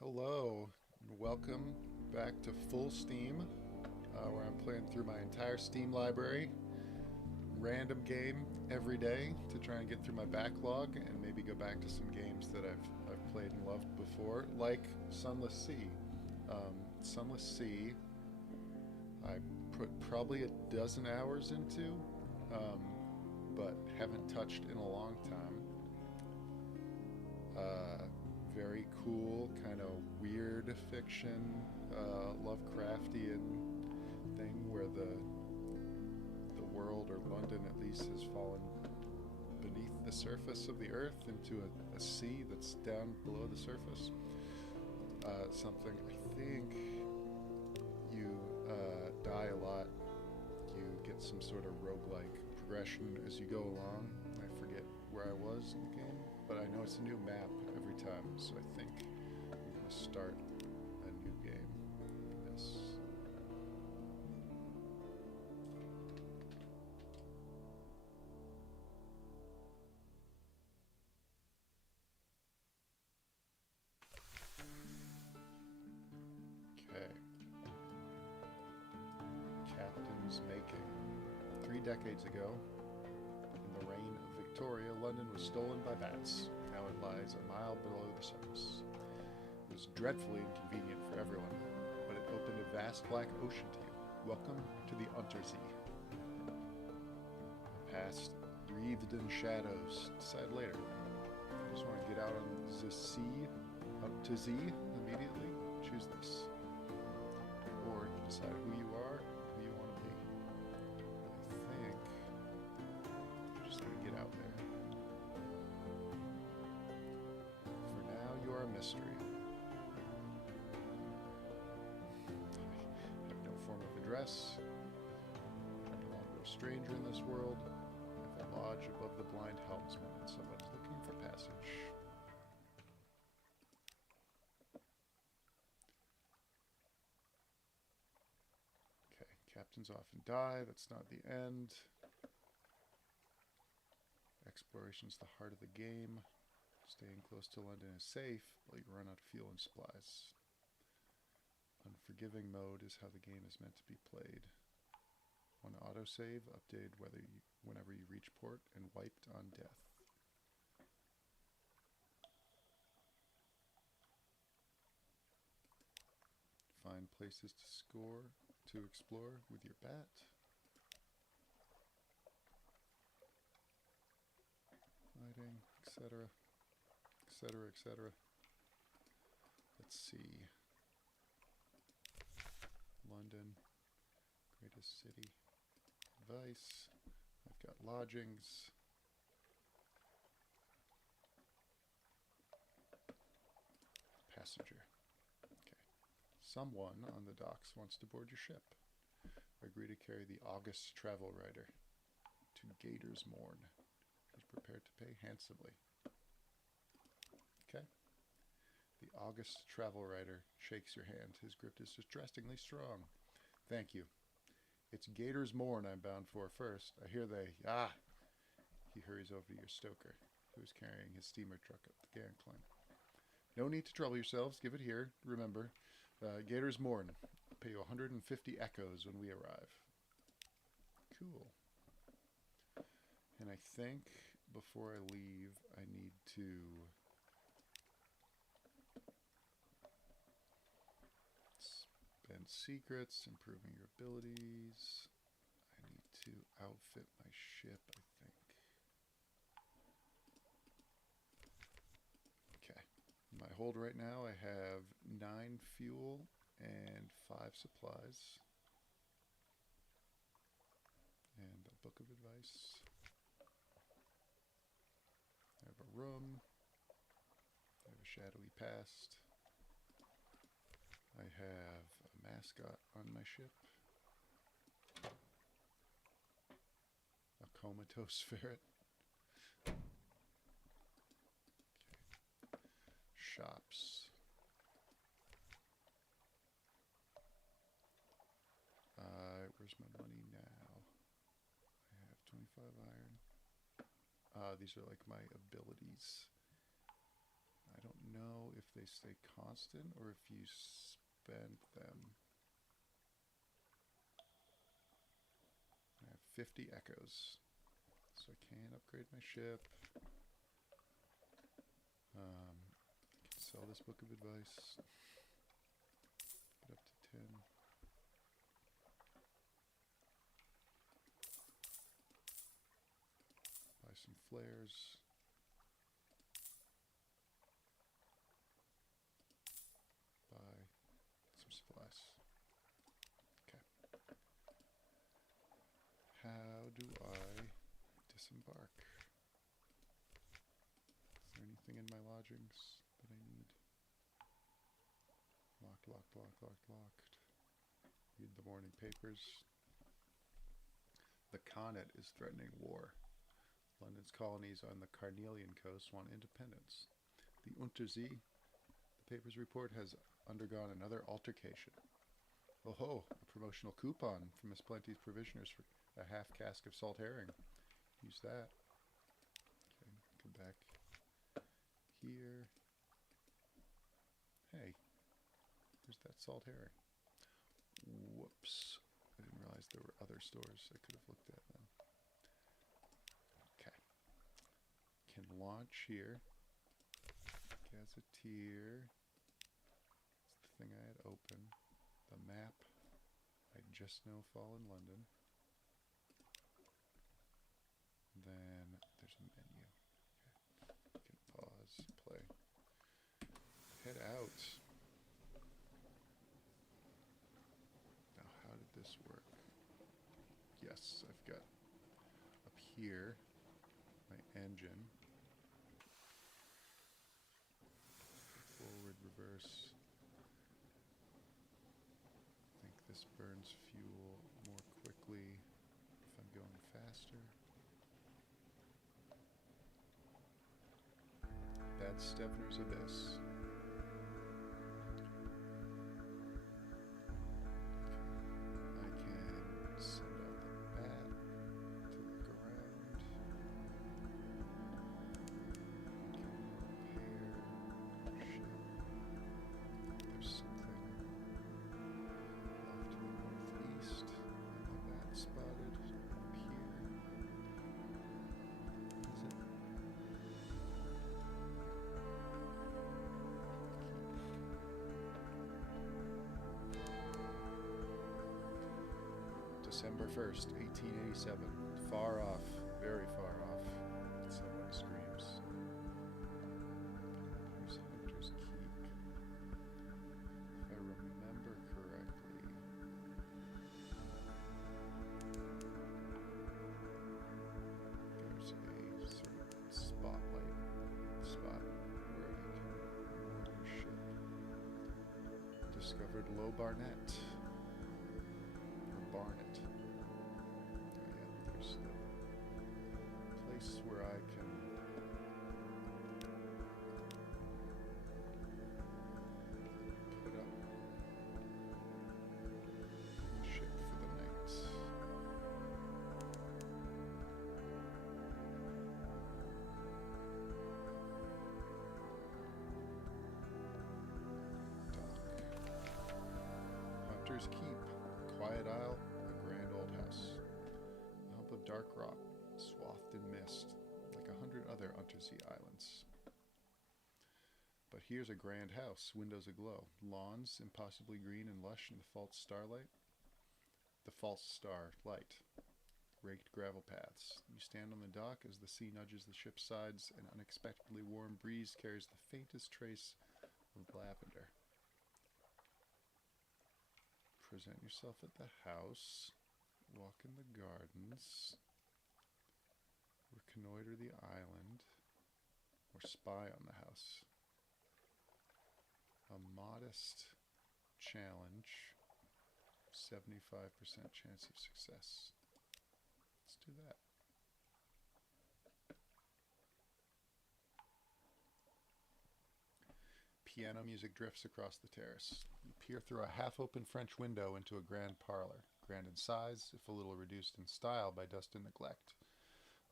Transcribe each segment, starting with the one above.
Hello, and welcome back to Full Steam, where I'm playing through my entire Steam library, random game every day to try and get through my backlog and maybe go back to some games that I've played and loved before, like Sunless Sea. Sunless Sea, I put probably a dozen hours into, um, but haven't touched in a long time. Uh, Very cool, kind of weird fiction, Lovecraftian thing where the world, or London at least, has fallen beneath the surface of the earth into a sea that's down below the surface. Something I think you die a lot. You get some sort of roguelike progression as you go along. I forget where I was in the game, but I know it's a new map every time, so I think I'm going to start a new game for this. Okay. Captain's Making. 3 decades ago, in the reign of Victoria, London was stolen by bats. Now it lies a mile below the surface. It was dreadfully inconvenient for everyone, but it opened a vast black ocean to you. Welcome to the Untersee. The past breathed in shadows. Decide later. I just want to get out on the sea, out to Z immediately. Choose this. Or decide who you are, who you want to be. I think I'm just going to get out there. For now, you are a mystery. I have no form of address. I'm no longer a stranger in this world. I have a lodge above the blind helmsman, and someone's looking for passage. Okay, captains often die. That's not the end. Exploration's the heart of the game. Staying close to London is safe, while you run out of fuel and supplies. Unforgiving mode is how the game is meant to be played. One autosave, updated whenever you reach port, and wiped on death. Find places to explore with your bat. Fighting, etc., etc., etc. Let's see. London, greatest city. Advice. I've got lodgings. Passenger. Okay. Someone on the docks wants to board your ship. Agree to carry the August travel writer to Gator's Morn. He's prepared to pay handsomely. Okay. The August travel writer shakes your hand. His grip is distressingly strong. Thank you. It's Gator's Morn I'm bound for first. I hear they... Ah! He hurries over to your stoker, who is carrying his steamer truck up the gangplank. No need to trouble yourselves. Give it here. Remember, Gator's Morn. I'll pay you 150 echoes when we arrive. Cool. And I think before I leave, I need to spend secrets, improving your abilities. I need to outfit my ship, I think. Okay. In my hold right now, I have 9 fuel and 5 supplies. And a book of advice. I have a room. I have a shadowy past. I have a mascot on my ship. A comatose ferret. Okay. Shops. Where's my money now? I have 25 iron. These are like my abilities. I don't know if they stay constant or if you spend them. I have 50 echoes, so I can upgrade my ship. I can sell this book of advice. Get up to 10. Buy some flares. Buy some supplies. Okay. How do I disembark? Is there anything in my lodgings that I need? Locked, locked, locked, locked, locked. Read the morning papers. The Conet is threatening war. London's colonies on the Carnelian coast want independence. The Untersee, the paper's report, has undergone another altercation. Oh ho, a promotional coupon from Miss Plenty's Provisioners for a half cask of salt herring. Use that. Okay, come back here. Hey, there's that salt herring. Whoops. I didn't realize there were other stores I could have looked at then. Okay. Can launch here. Gazetteer. It's the thing I had open. The map. I just know fall in London. Then there's a menu. Okay. You can pause, play. Head out. Now, how did this work? Yes, I've got up here my engine. Forward, reverse. I think this burns fuel more quickly if I'm going faster. Bad Stepner's Abyss. I can send out the bat to look around. I can repair ship. There's something off to the northeast. The bat spotted up here. Is it? December 1st, 1887. Far off, very far off. Someone screams. Here's Hunter's Keep. If I remember correctly, there's a sort of spotlight spot where I can moor your ship. Discovered Low Barnet. Barnet. Oh yeah, there's the place where I can put up a ship for the night. Dock. Hunter's Keep. Quiet Isle, a grand old house. A hump of dark rock, swathed in mist, like 100 other Untersee islands. But here's a grand house, windows aglow, lawns impossibly green and lush in the false starlight. The false star light. Raked gravel paths. You stand on the dock as the sea nudges the ship's sides, an unexpectedly warm breeze carries the faintest trace of lavender. Present yourself at the house, walk in the gardens, reconnoiter the island, or spy on the house. A modest challenge, 75% chance of success. Let's do that. Piano music drifts across the terrace. You peer through a half-open French window into a grand parlor, grand in size, if a little reduced in style by dust and neglect.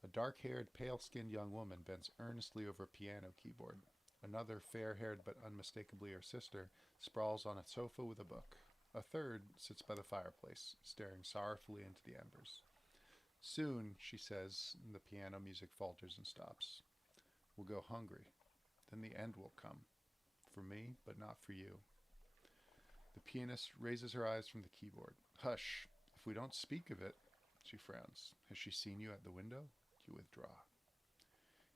A dark-haired, pale-skinned young woman bends earnestly over a piano keyboard. Another, fair-haired but unmistakably her sister, sprawls on a sofa with a book. A third sits by the fireplace, staring sorrowfully into the embers. Soon, she says, and the piano music falters and stops. We'll go hungry. Then the end will come. For me, but not for you. The pianist raises her eyes from the keyboard. Hush. If we don't speak of it, she frowns. Has she seen you at the window? You withdraw.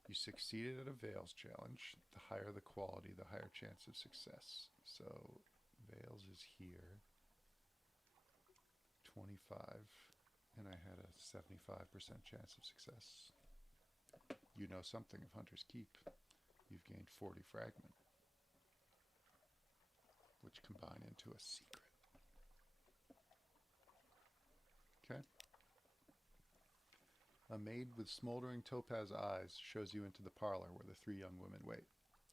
You succeeded at a Veils challenge. The higher the quality, the higher chance of success. So, Veils is here. 25. And I had a 75% chance of success. You know something of Hunter's Keep. You've gained 40 fragment, which combine into a secret. Okay. A maid with smoldering topaz eyes shows you into the parlor where the three young women wait.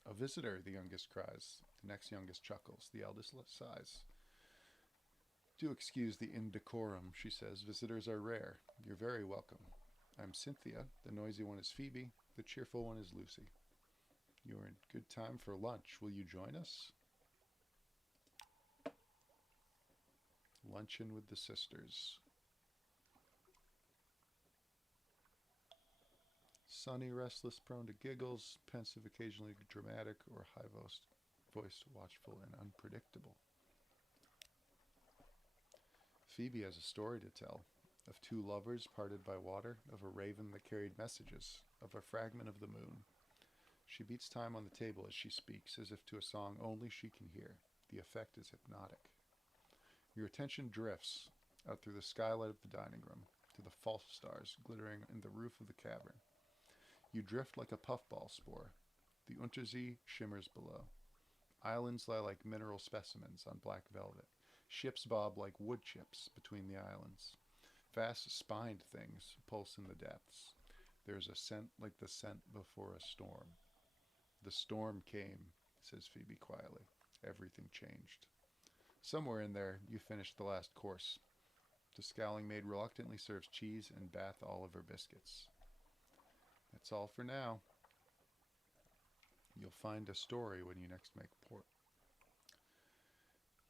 A visitor, the youngest cries. The next youngest chuckles. The eldest sighs. Do excuse the indecorum, she says. Visitors are rare. You're very welcome. I'm Cynthia. The noisy one is Phoebe. The cheerful one is Lucy. You're in good time for lunch. Will you join us? Luncheon with the sisters. Sunny, restless, prone to giggles, pensive, occasionally dramatic, or high-voiced, watchful, and unpredictable. Phoebe has a story to tell, of two lovers parted by water, of a raven that carried messages, of a fragment of the moon. She beats time on the table as she speaks, as if to a song only she can hear. The effect is hypnotic. Your attention drifts out through the skylight of the dining room, to the false stars glittering in the roof of the cavern. You drift like a puffball spore. The Untersee shimmers below. Islands lie like mineral specimens on black velvet. Ships bob like wood chips between the islands. Vast spined things pulse in the depths. There is a scent like the scent before a storm. The storm came, says Phoebe quietly. Everything changed. Somewhere in there, you finish the last course. The scowling maid reluctantly serves cheese and Bath Oliver biscuits. That's all for now. You'll find a story when you next make port.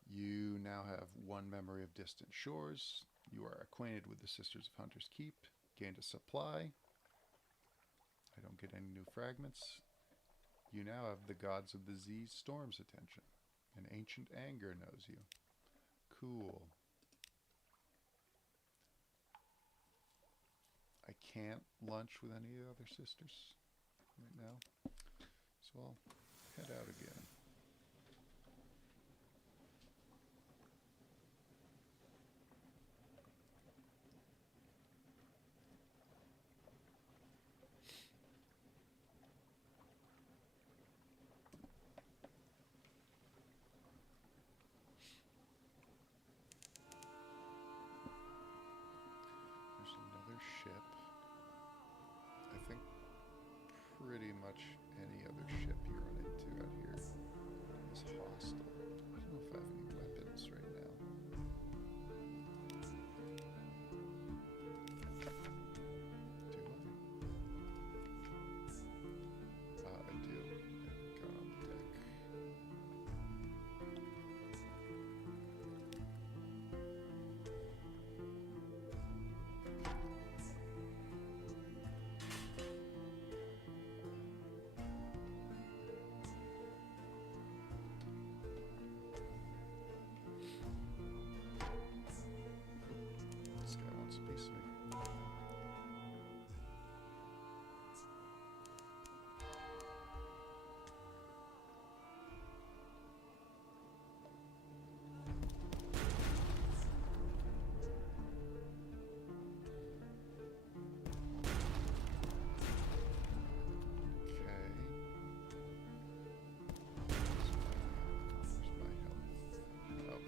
You now have one memory of distant shores. You are acquainted with the Sisters of Hunter's Keep. Gained a supply. I don't get any new fragments. You now have the gods of the Z's storm's attention. An ancient anger knows you. Cool. I can't lunch with any other sisters right now, so I'll head out again. There's another ship. I think pretty much any other ship you run into out here is hostile. I don't know if I have any weapons right now. Do I? I do. I've got on deck. This guy wants a piece of me. Okay. Where's my health? Oh.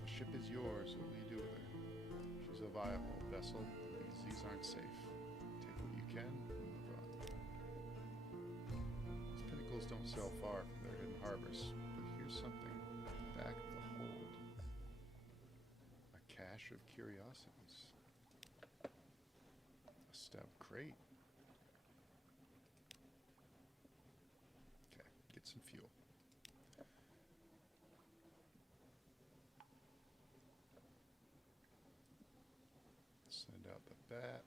The ship is yours. What will you do with her? She's a viable vessel. These aren't safe. Take what you can and move on. These pinnacles don't sail far from their hidden harbors, but here's something back of the hold. stash of curiosities. A stout crate. Okay, get some fuel. Send out the bat.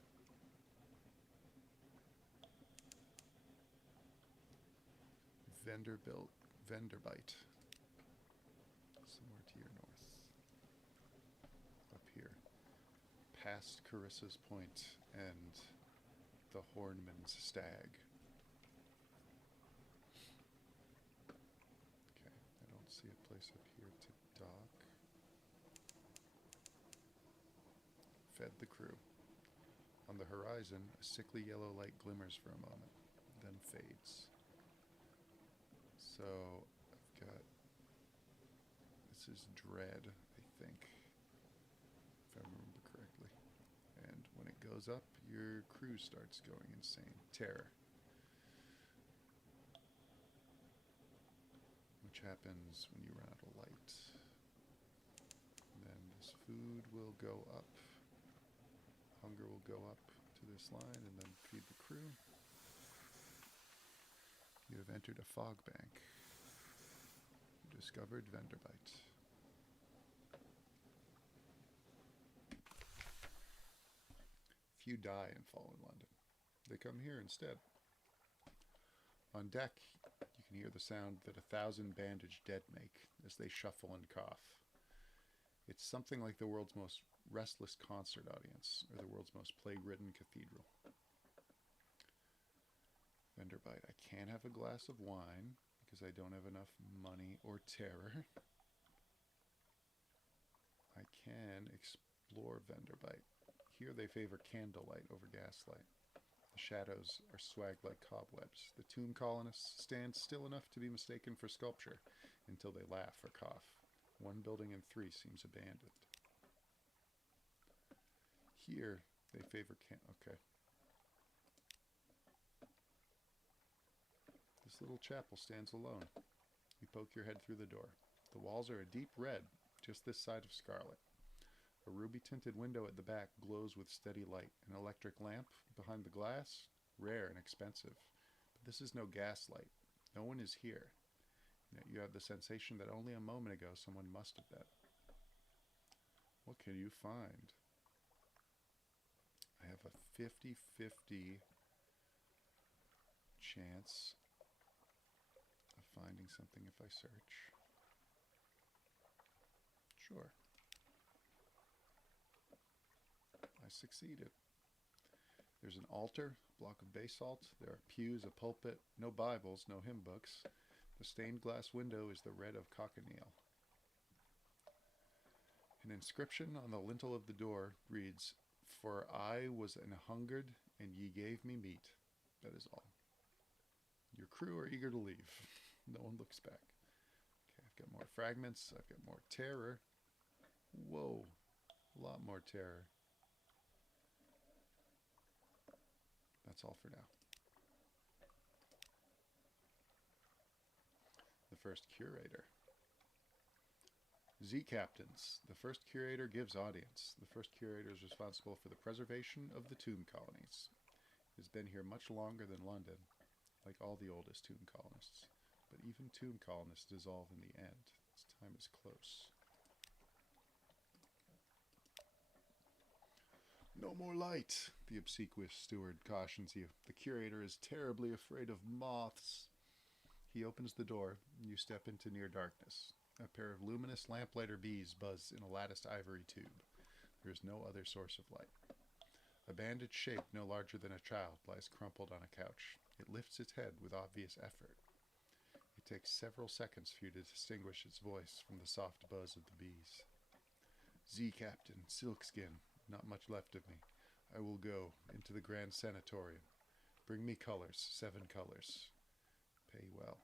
Venderbite. Somewhere to your north. Up here. Past Carissa's Point and the Hornman's Stag. Okay, I don't see a place up here to dock. Fed the crew. On the horizon, a sickly yellow light glimmers for a moment, then fades. So, I've got... This is Dread, I think, if I remember correctly. And when it goes up, your crew starts going insane. Terror. Which happens when you run out of light. And then this food will go up. Hunger will go up to this line and then feed the crew. You have entered a fog bank. You discovered Venderbite. Few die in fallen London. They come here instead. On deck, you can hear the sound that 1,000 bandaged dead make as they shuffle and cough. It's something like the world's most restless concert audience, or the world's most plague-ridden cathedral. Venderbite, I can't have a glass of wine because I don't have enough money or terror. I can explore Venderbite. Here they favor candlelight over gaslight. The shadows are swagged like cobwebs. The tomb colonists stand still enough to be mistaken for sculpture until they laugh or cough. One building in 3 seems abandoned. Here they favor okay. This little chapel stands alone. You poke your head through the door. The walls are a deep red, just this side of scarlet. A ruby-tinted window at the back glows with steady light. An electric lamp behind the glass, rare and expensive. But this is no gaslight. No one is here. You have the sensation that only a moment ago someone must have been. What can you find? I have a 50-50 chance of finding something if I search. Sure. I succeeded. There's an altar, a block of basalt. There are pews, a pulpit, no Bibles, no hymn books. The stained glass window is the red of cochineal. An inscription on the lintel of the door reads, "For I was an hungered, and ye gave me meat." That is all. Your crew are eager to leave. No one looks back. Okay, I've got more fragments. I've got more terror. Whoa, a lot more terror. That's all for now. The first curator. Z captains. The first curator gives audience. The first curator is responsible for the preservation of the tomb colonies. He has been here much longer than London, like all the oldest tomb colonists. But even tomb colonists dissolve in the end. Its time is close. No more light, the obsequious steward cautions you. The curator is terribly afraid of moths. He opens the door, and you step into near darkness. A pair of luminous lamplighter bees buzz in a latticed ivory tube. There is no other source of light. A bandaged shape no larger than a child lies crumpled on a couch. It lifts its head with obvious effort. It takes several seconds for you to distinguish its voice from the soft buzz of the bees. Z Captain, Silkskin, not much left of me. I will go into the Grand Sanatorium. Bring me colors, 7 colors. Pay well.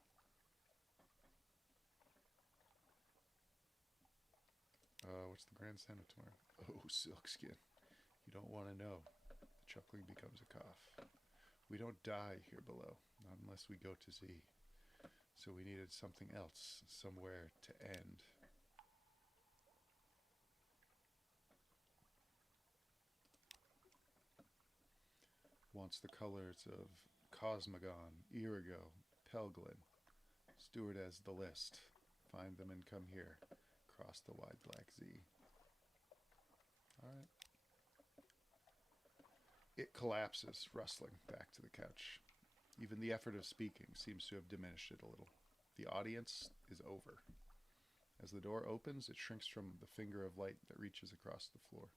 What's the Grand Sanatorium? Oh, Silkskin. You don't want to know. The chuckling becomes a cough. We don't die here below, not unless we go to Z. So we needed something else, somewhere to end. wants the colors of Cosmogon, Irigo, Pelglin. Steward as the list. Find them and come here. Cross the wide black Z. Alright. It collapses, rustling, back to the couch. Even the effort of speaking seems to have diminished it a little. The audience is over. As the door opens, it shrinks from the finger of light that reaches across the floor.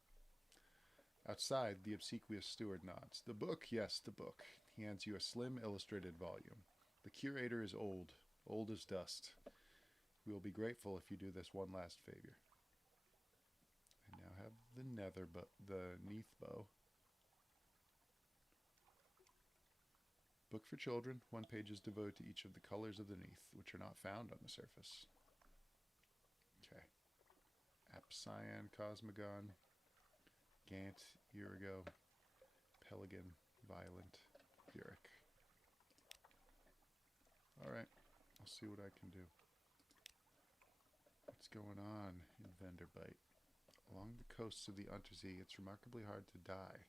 Outside, the obsequious steward nods. The book, yes, the book. He hands you a slim, illustrated volume. The curator is old as dust. We will be grateful if you do this one last favor. I now have the Neath bow. Book for children. One page is devoted to each of the colors of the Neath, which are not found on the surface. Okay. Apcyan, Cosmogon, Gant, Irigo, Pelican, Violent, Pyrrhic. Alright, I'll see what I can do. What's going on in Venderbite? Along the coasts of the Untersee, it's remarkably hard to die.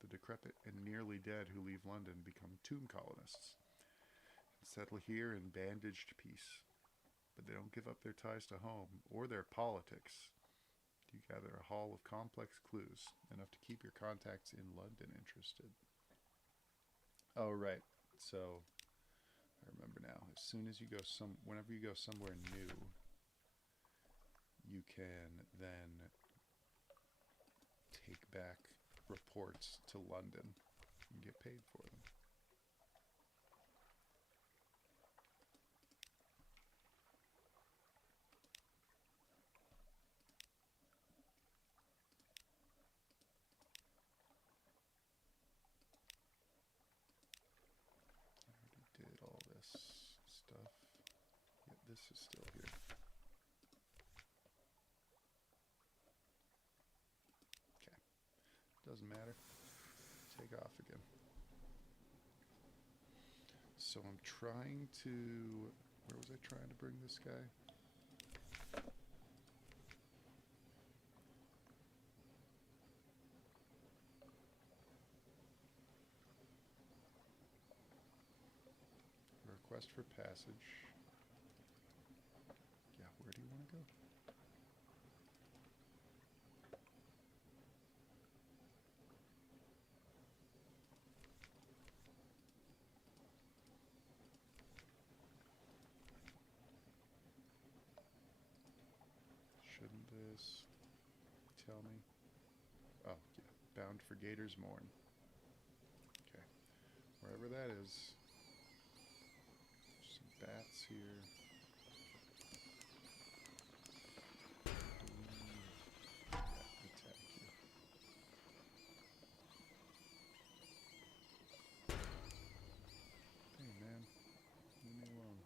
The decrepit and nearly dead who leave London become tomb colonists and settle here in bandaged peace. But they don't give up their ties to home or their politics. You gather a haul of complex clues, enough to keep your contacts in London interested. Oh, right. So, I remember now. As soon as you go whenever you go somewhere new, you can then take back reports to London and get paid for them. I already did all this stuff. Yet this is still here. Okay. Doesn't matter. Take off again. So I'm trying to... Where was I trying to bring this guy? Request for passage. Yeah, where do you want to go? Shouldn't this tell me? Oh, yeah. Bound for Gator's Morn. Okay. Wherever that is. Some bats here. Yeah, attack you. Hey, man. Leave me alone.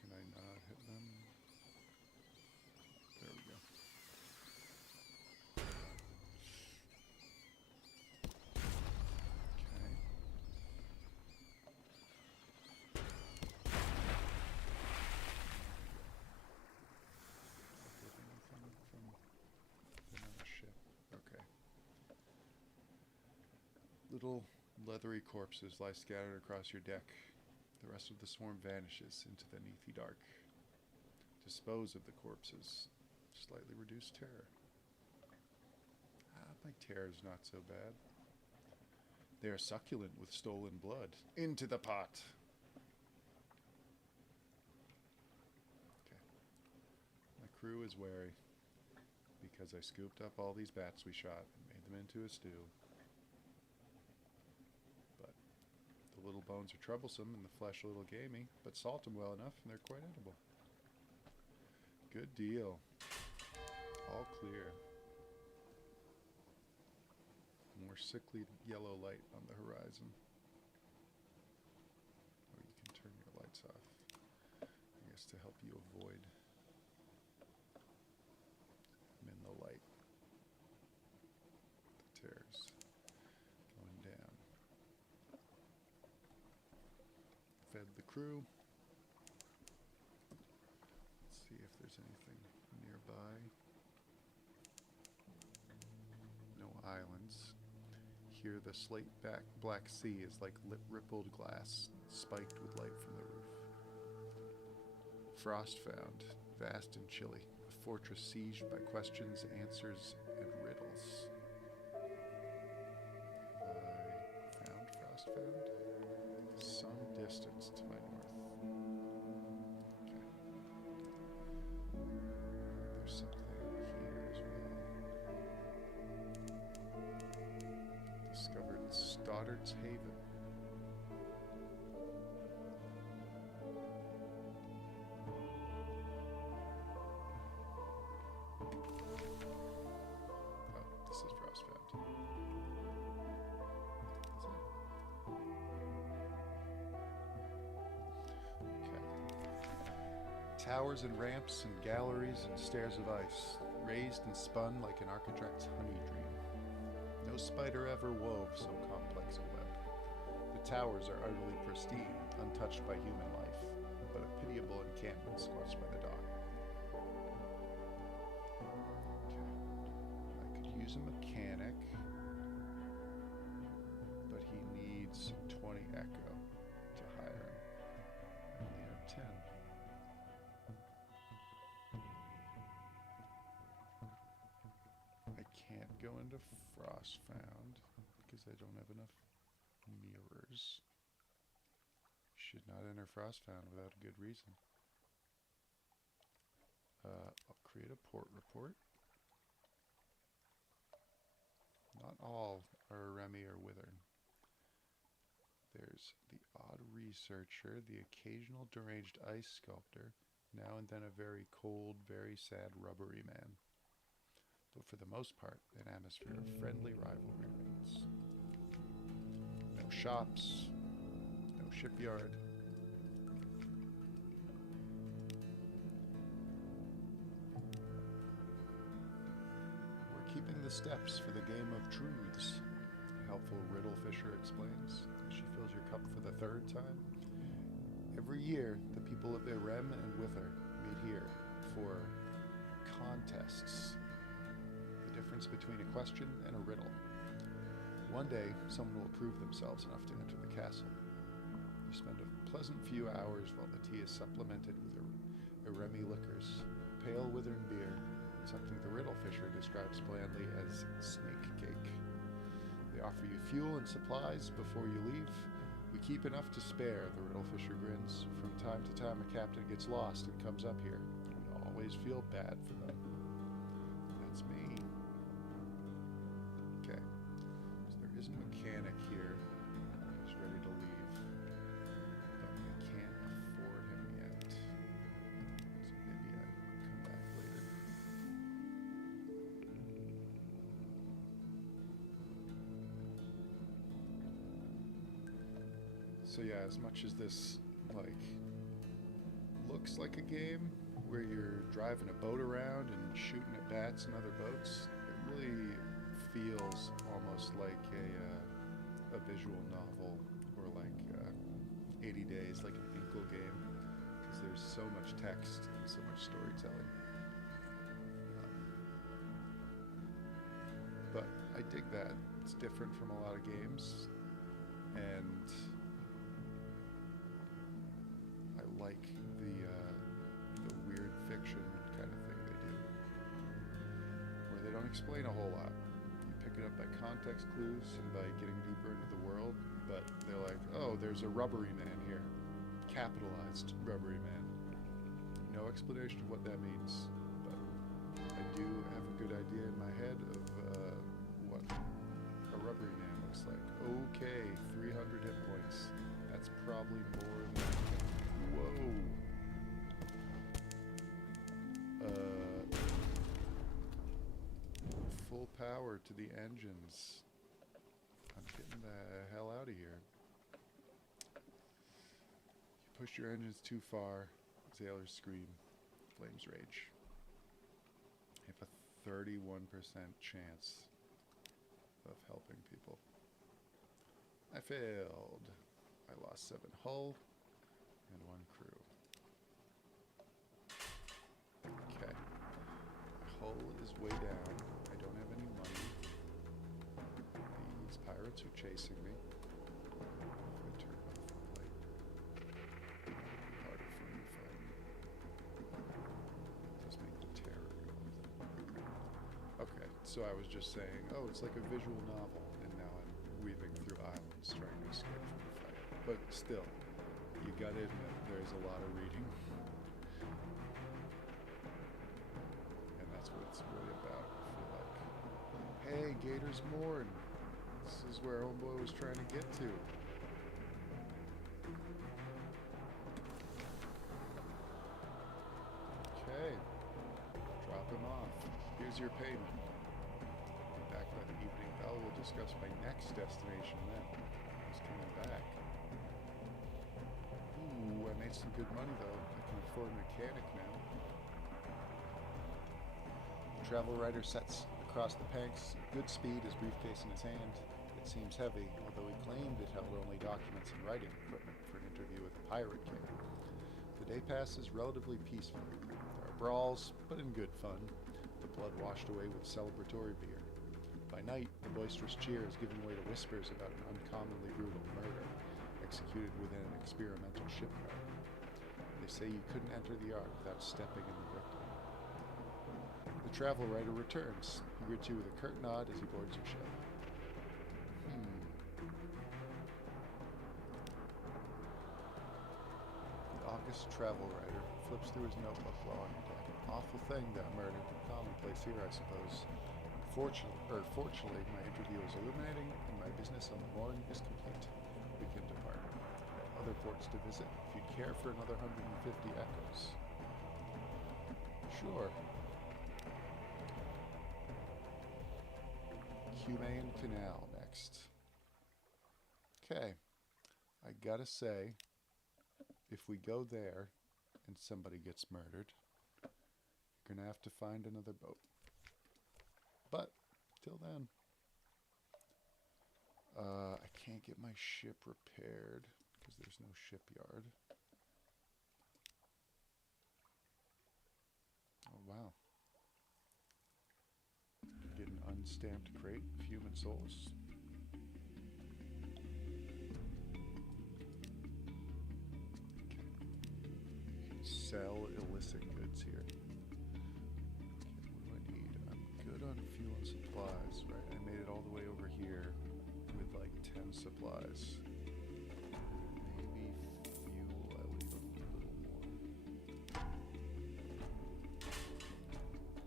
Can I not hit them? There we go. Okay. Did anything from another ship? Okay. Little leathery corpses lie scattered across your deck. The rest of the swarm vanishes into the Neathy dark. Dispose of the corpses. Slightly reduced terror. My terror is not so bad. They are succulent with stolen blood. Into the pot! Okay. My crew is wary, because I scooped up all these bats we shot and made them into a stew. But the little bones are troublesome and the flesh a little gamey, but salt them well enough and they're quite edible. Good deal. All clear. More sickly yellow light on the horizon. Oh, you can turn your lights off, I guess, to help you avoid them in the light. The terrors going down. Fed the crew. Let's see if there's there's anything nearby. No islands. Here the black sea is like rippled glass, spiked with light from the roof. Frost found, vast and chilly, a fortress sieged by questions, answers, and riddles. I found Frost found? Some distance to my north. Okay. There's something here as well. Discovered Stoddard's Haven. Towers and ramps and galleries and stairs of ice, raised and spun like an architect's honey dream. No spider ever wove so complex a web. The towers are utterly pristine, untouched by human life, but a pitiable encampment squelched by the dock. Okay. I could use a mechanic, but he needs 20 echo to hire him. I only have 10. Go into Frost found because I don't have enough mirrors. Should not enter Frost found without a good reason. I'll create a port report. Not all are Remy or Wither. There's the odd researcher, the occasional deranged ice sculptor, now and then a very cold, very sad rubbery man. But for the most part, an atmosphere of friendly rivalry reigns. No shops, no shipyard. We're keeping the steps for the game of truths, a helpful riddle fisher explains as she fills your cup for the 3rd time. Every year, the people of Irem and Wither meet here for contests. Difference between a question and a riddle. One day, someone will prove themselves enough to enter the castle. You spend a pleasant few hours while the tea is supplemented with Iremi liquors, pale withered beer, and something the riddle fisher describes blandly as snake cake. They offer you fuel and supplies before you leave. We keep enough to spare, the riddle fisher grins. From time to time, a captain gets lost and comes up here. We always feel bad for them. That's me. Okay, so there is a mechanic here. He's ready to leave, but I can't afford him yet. So maybe I come back later. So yeah, as much as this looks like a game where you're driving a boat around and shooting at bats and other boats, it really feels almost like a visual novel or 80 Days, like an Inkle game, because there's so much text and so much storytelling. But I dig that. It's different from a lot of games, and I like the weird fiction kind of thing they do, where they don't explain a whole lot. You pick it up by context clues and by getting deeper into the world, but they're like, oh, there's a rubbery man here. Capitalized rubbery man. No explanation of what that means, but I do have a good idea in my head of what a rubbery man looks like. Okay, 300 hit points. That's probably more than... Whoa! Full power to the engines. I'm getting the hell out of here. You push your engines too far, sailors scream, flames rage. I have a 31% chance of helping people. I failed. I lost 7 hull and 1 crew. hull is way down. I don't have any money. These pirates are chasing me. If I turn off the light, it'll be harder for me to find me. Just make the terror go up. Okay, so I was just saying, oh, it's like a visual novel, and now I'm weaving through islands trying to escape from the fight. But still, you gotta admit, there's a lot of reading. And that's what it's really about. I feel like, hey, Gator's Mourn. This is where Homeboy was trying to get to. Okay. Drop him off. Here's your payment. Back by the evening bell, we'll discuss my next destination then. He's coming back. Ooh, I made some good money though. I can afford a mechanic now. The travel writer sets across the planks at good speed, his briefcase in his hand. It seems heavy, although he claimed it held only documents and writing equipment for an interview with the pirate king. The day passes relatively peacefully. There are brawls, but in good fun. The blood washed away with celebratory beer. By night, the boisterous cheer has given way to whispers about an uncommonly brutal murder executed within an experimental shipyard. They say you couldn't enter the yard without stepping in the victim. The travel writer returns. He greets you with a curt nod as he boards your ship. The august travel writer flips through his notebook while on your deck. Awful thing, that murder. Commonplace here, I suppose. Fortunately, my interview is illuminating, and my business on the morning is complete. We can depart. I have other ports to visit. If you'd care for another 150 echoes. Sure. Humane Canal next. Okay. I gotta say, if we go there and somebody gets murdered, you're gonna have to find another boat. But till then, I can't get my ship repaired because there's no shipyard. Oh wow. Get an unstamped crate of human souls. Okay. You can sell illicit goods here. On fuel and supplies, right? I made it all the way over here with like 10 supplies. Maybe fuel, I leave a little more.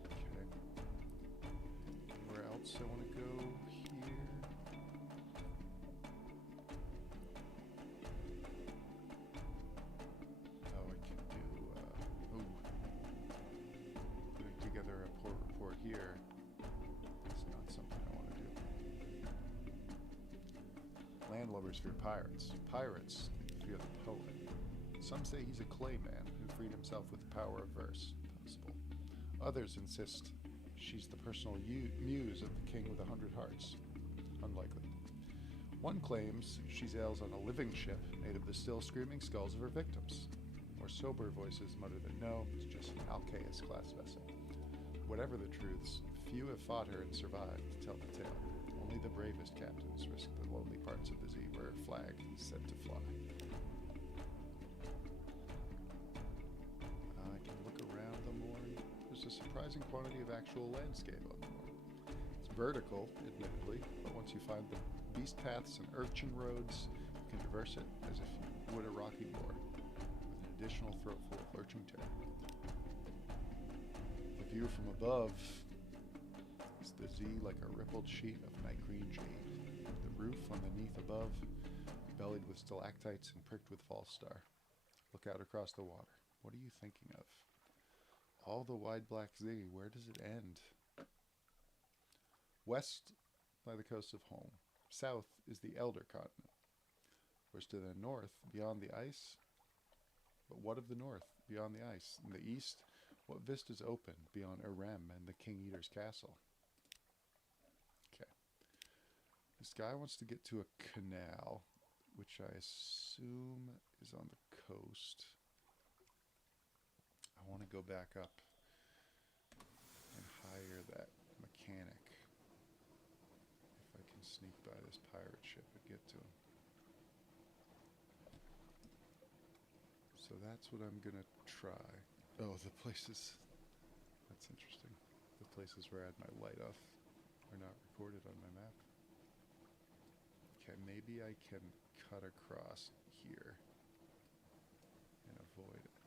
Okay. Anywhere else I want to go here? Oh, I can do, putting together a port report here. Landlubbers fear pirates. Pirates fear the poet. Some say he's a clay man who freed himself with the power of verse. Possible. Others insist she's the personal muse of the king with 100 hearts. Unlikely. One claims she sails on a living ship made of the still screaming skulls of her victims. More sober voices mutter that no, it's just an Alcaeus-class vessel. Whatever the truths, few have fought her and survived to tell the tale. Only the bravest captains risk the lonely parts of the sea where her flag is set to fly. I can look around the Mourn. There's a surprising quantity of actual landscape on the Mourn. It's vertical, admittedly, but once you find the beast paths and urchin roads, you can traverse it as if you would a rocky moor, with an additional throatful of lurching terror. The view from above is the Z like a rippled sheet of night green jade. The roof underneath above, bellied with stalactites and pricked with false star. Look out across the water. What are you thinking of? All the wide black Z, where does it end? West lie the coast of home. South is the elder continent. Whereas to the north, beyond the ice? But what of the north, beyond the ice? In the east, what vistas open beyond Irem and the King Eater's castle? Okay. This guy wants to get to a canal, which I assume is on the coast. I want to go back up and hire that mechanic. If I can sneak by this pirate ship and get to him. So that's what I'm gonna try. Oh, the places. That's interesting. The places where I had my light off are not recorded on my map. Okay, maybe I can cut across here and avoid it.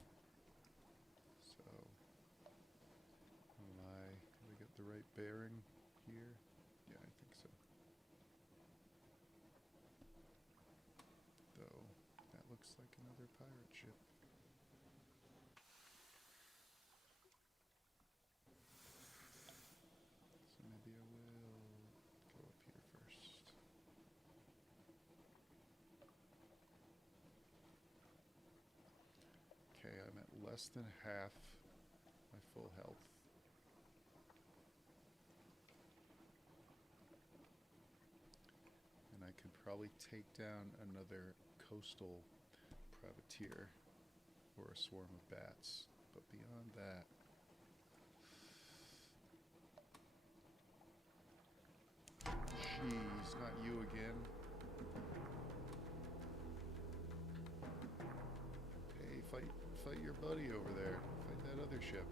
So, did I get the right bearing here? Yeah, I think so. Though, that looks like another pirate ship. So maybe I will go up here first. Okay, I'm at less than half my full health. And I could probably take down another coastal privateer or a swarm of bats. But beyond that, jeez, not you again. Hey, fight your buddy over there. Fight that other ship.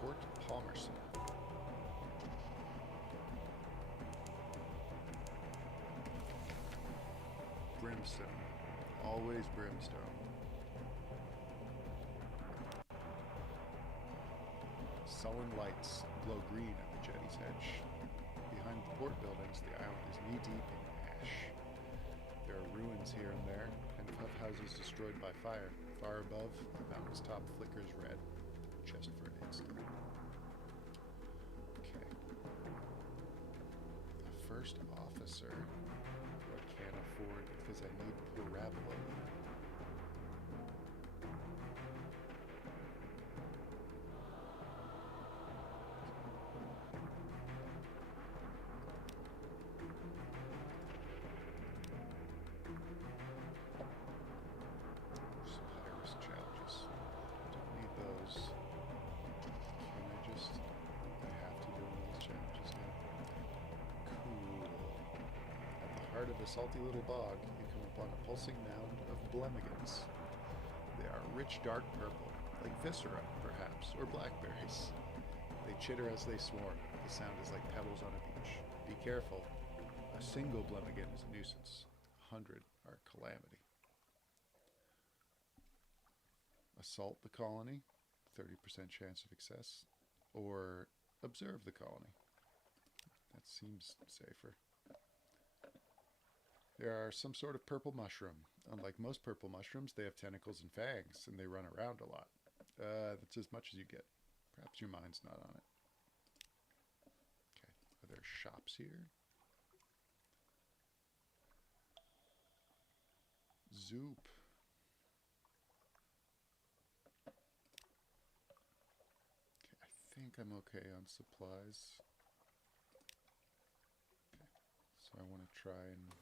Port Palmerston. Brimstone. Always brimstone. Sullen lights glow green at the jetty's edge. Behind the port buildings, the island is knee-deep in ash. There are ruins here and there, and puff houses destroyed by fire. Far above, the mountain's top flickers red, just for an instant. Okay. A first officer who I can't afford because I need parabola. Pirates challenges. Don't need those. Can I just... I have to do one of these challenges now. Cool. At the heart of a salty little bog, you come upon a pulsing mound of blemigans. They are rich dark purple, like viscera, perhaps, or blackberries. They chitter as they swarm. The sound is like pebbles on a beach. Be careful. A single blemigan is a nuisance. 100 are a calamity. Assault the colony, 30% chance of success, or observe the colony. That seems safer. There are some sort of purple mushroom. Unlike most purple mushrooms, they have tentacles and fangs, and they run around a lot. That's as much as you get. Perhaps your mind's not on it. Okay, are there shops here? Zoop. Okay, I think I'm okay on supplies. Okay, so I want to try and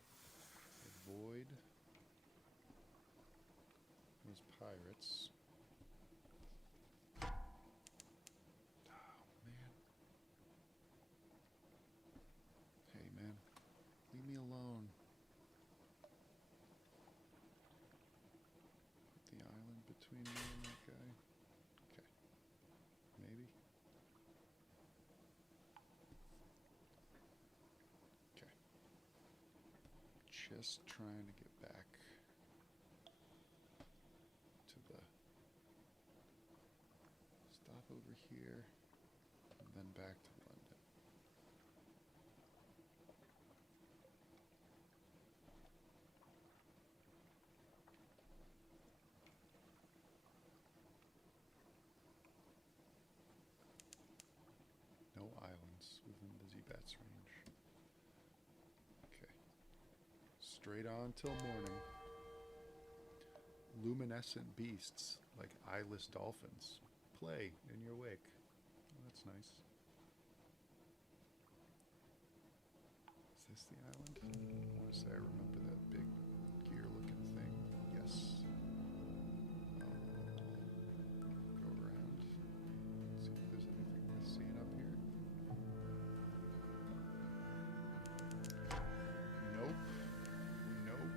avoid those pirates. Oh, man. Hey, man. Leave me alone. Put the island between me and that guy. Okay. Maybe. Okay. Just trying to get back to the stop over here and then back to London. Straight on till morning. Luminescent beasts, like eyeless dolphins, play in your wake. Oh, that's nice. Is this the island? I want to say I remember that big gear-looking thing. Yes. Go around. See if there's anything worth seeing up here. Nope. Nope.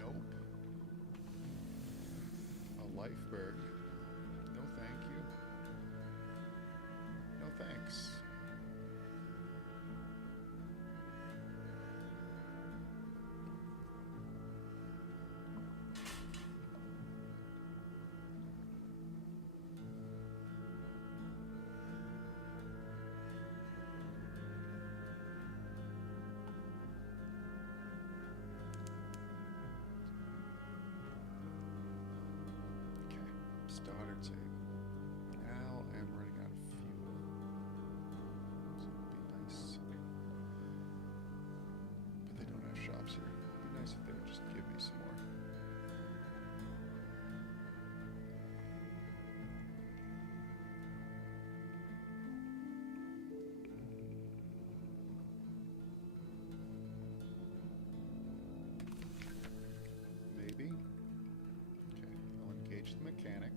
Nope. A lifeberg. No thank you. No thanks. Starter tape. Now I'm running out of fuel. So it'd be nice. But they don't have shops here. It'd be nice if they would just give me some more. Maybe. Okay, I'll engage the mechanic.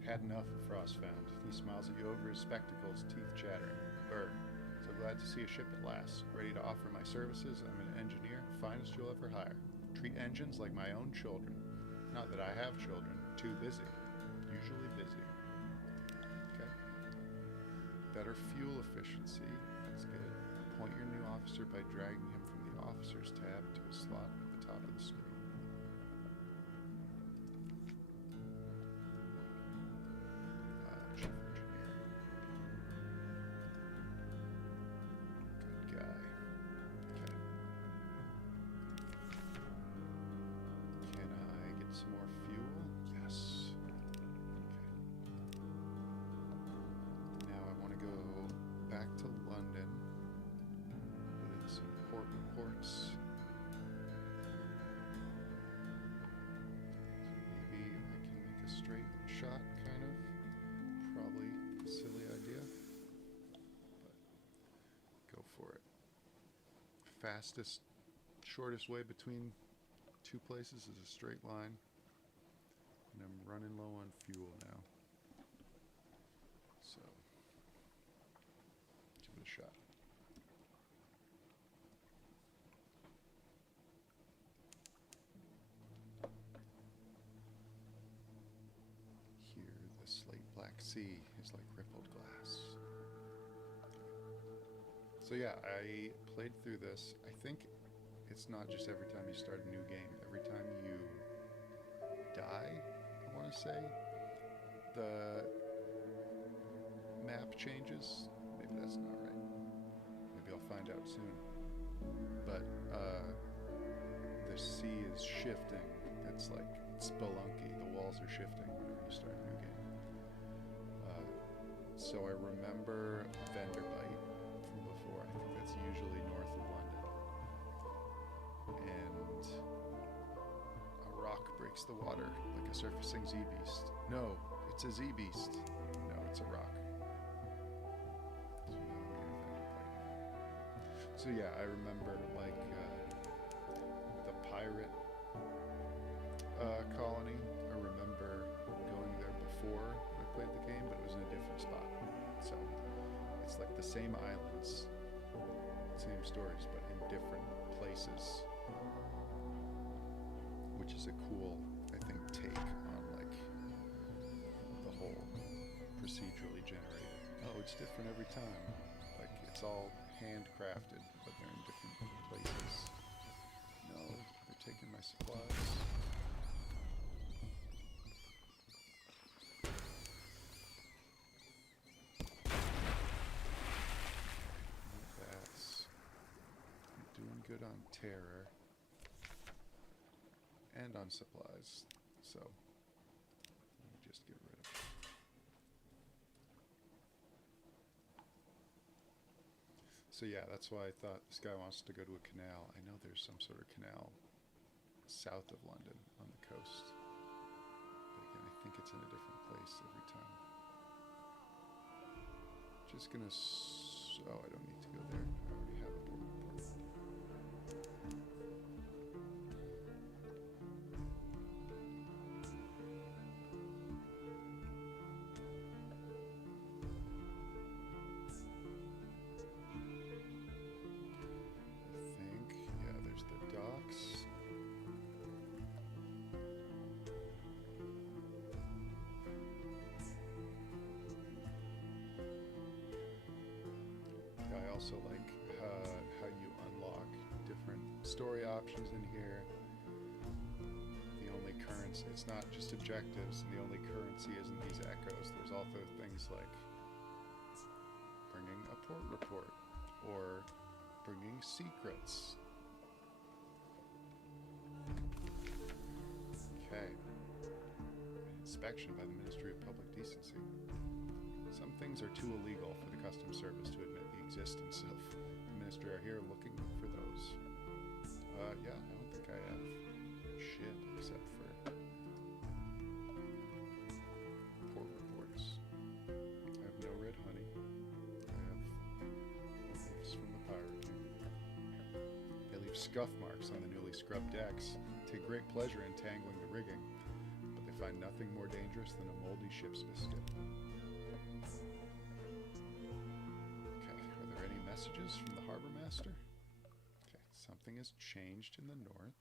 Had enough of Frostfound. He smiles at you over his spectacles, teeth chattering. Berg, so glad to see a ship at last. Ready to offer my services. I'm an engineer, finest you'll ever hire. Treat engines like my own children. Not that I have children. Too busy. Usually busy. Okay. Better fuel efficiency. That's good. Appoint your new officer by dragging him from the officers tab to a slot at the top of the screen. Some more fuel? Yes. Okay. Now I want to go back to London. Put in some port reports. Maybe I can make a straight shot, kind of. Probably a silly idea. But go for it. Fastest, shortest way between two places is a straight line. And I'm running low on fuel now. So, give it a shot. Here, the slate black sea is like rippled glass. So yeah, I played through this. I think it's not just every time you start a new game. Every time you die, I want to say, the map changes. Maybe that's not right. Maybe I'll find out soon. But the sea is shifting. It's like spelunky. The walls are shifting whenever you start a new game. So I remember Vanderbite from before. I think that's usually north of London. And a rock breaks the water like a surfacing Z-beast. No, it's a Z-beast. No, it's a rock. So yeah, I remember like the pirate colony. I remember going there before I played the game, but it was in a different spot. So it's like the same islands, same stories, but in different places, which is a cool, I think, take on like the whole procedurally generated. Oh, it's different every time. Like it's all handcrafted, but they're in different places. No, they're taking my supplies. That's doing good on terror and on supplies. So let me just get rid of it. So yeah, that's why I thought this guy wants to go to a canal. I know there's some sort of canal south of London on the coast. But again, I think it's in a different place every time. Just gonna... oh, I don't need to go there. I already have a port report. I also like how you unlock different story options in here. The only currency, it's not just objectives, and the only currency isn't these echoes. There's also things like bringing a port report or bringing secrets. Okay. Inspection by the Ministry of Public Decency. Some things are too illegal for the Customs Service to admit the existence of. The Ministry are here looking for those. Yeah, I don't think I have shit except for port reports. I have no red honey. I have leaves from the pirate king. They leave scuff marks on the newly scrubbed decks, take great pleasure in tangling the rigging, but they find nothing more dangerous than a moldy ship's biscuit. Messages from the harbor master. Okay, something has changed in the north.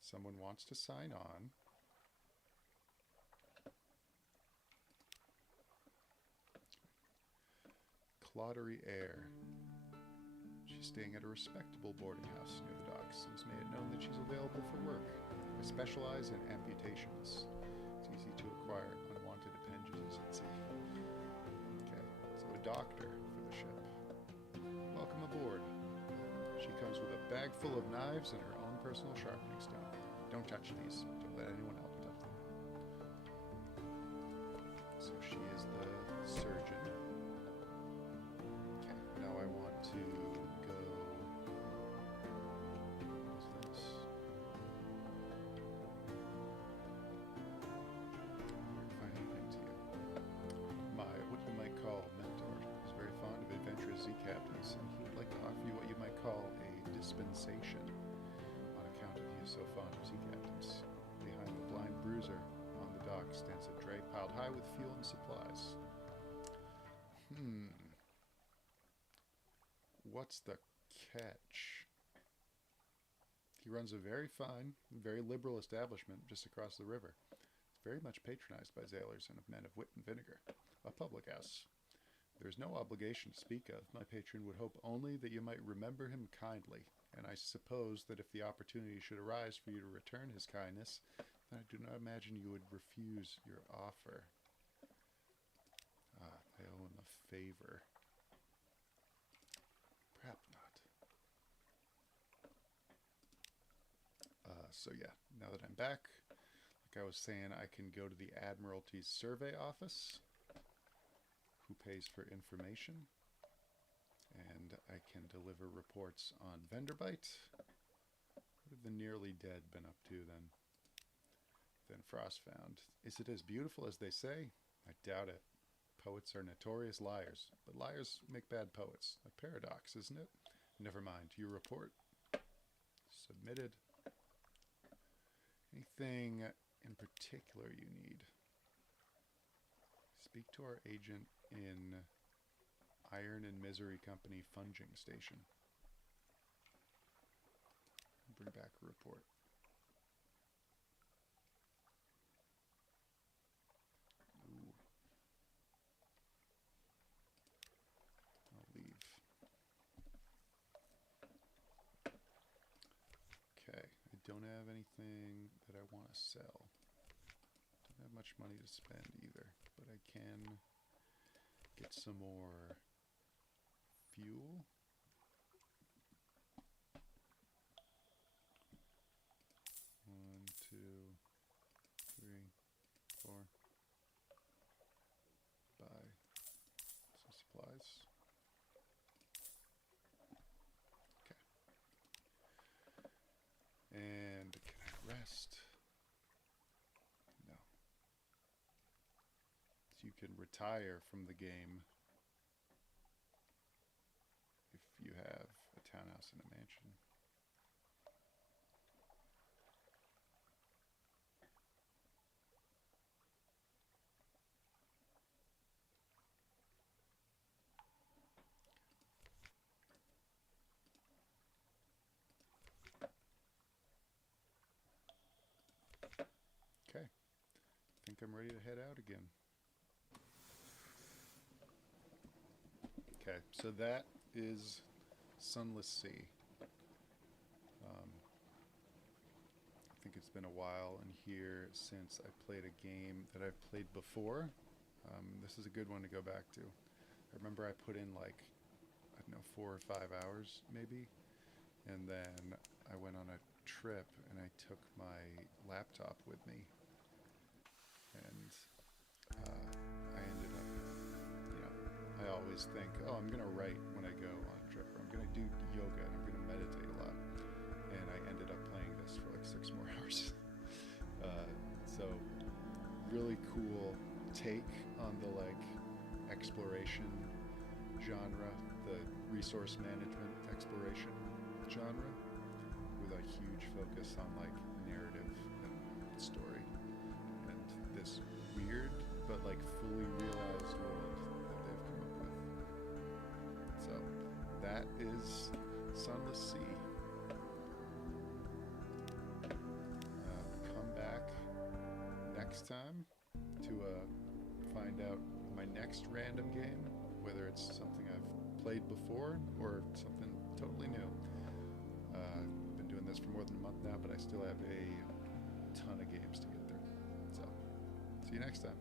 Someone wants to sign on. Clottery Air. She's staying at a respectable boarding house near the docks and has made it known that she's available for work. I specialize in amputations. It's easy to acquire unwanted appendages at sea. Doctor for the ship. Welcome aboard. She comes with a bag full of knives and her own personal sharpening stone. Don't touch these. Don't let anyone else touch them. So she is the surgeon. Okay, now I want to go... what is this? Find anything to you. What you might call sea captains, and he would like to offer you what you might call a dispensation on account of he is so fond of sea captains. Behind the blind bruiser on the dock stands a tray piled high with fuel and supplies. What's the catch? He runs a very fine, very liberal establishment just across the river. It's very much patronized by sailors and of men of wit and vinegar. A public house. There is no obligation to speak of. My patron would hope only that you might remember him kindly, and I suppose that if the opportunity should arise for you to return his kindness, then I do not imagine you would refuse your offer. I owe him a favor. Perhaps not. So yeah, now that I'm back, like I was saying, I can go to the Admiralty's survey office, who pays for information, and I can deliver reports on Venderbite. What have the nearly dead been up to then? Then Frost found. Is it as beautiful as they say? I doubt it. Poets are notorious liars, but liars make bad poets. A paradox, isn't it? Never mind. Your report. Submitted. Anything in particular you need? Speak to our agent in Iron and Misery Company Funging Station. Bring back a report. Ooh. I'll leave. Okay, I don't have anything that I want to sell. Don't have much money to spend either, but I can get some more fuel. One, two, three, four. Buy some supplies. retire from the game if you have a townhouse and a mansion. Okay, I think I'm ready to head out again. Okay, so that is Sunless Sea. I think it's been a while in here since I played a game that I've played before. This is a good one to go back to. I remember I put in like, I don't know, 4 or 5 hours maybe, and then I went on a trip and I took my laptop with me, and I ended up, I always think, oh, I'm going to write when I go on a trip, or I'm going to do yoga and I'm going to meditate a lot. And I ended up playing this for like 6 more hours. So really cool take on the like exploration genre, the resource management exploration genre, with a huge focus on like narrative and story, and this weird but like fully realized world that they've come up with. So that is Sunless Sea. Come back next time to find out my next random game, whether it's something I've played before or something totally new. Been doing this for more than a month now, but I still have a ton of games to get through. So, see you next time.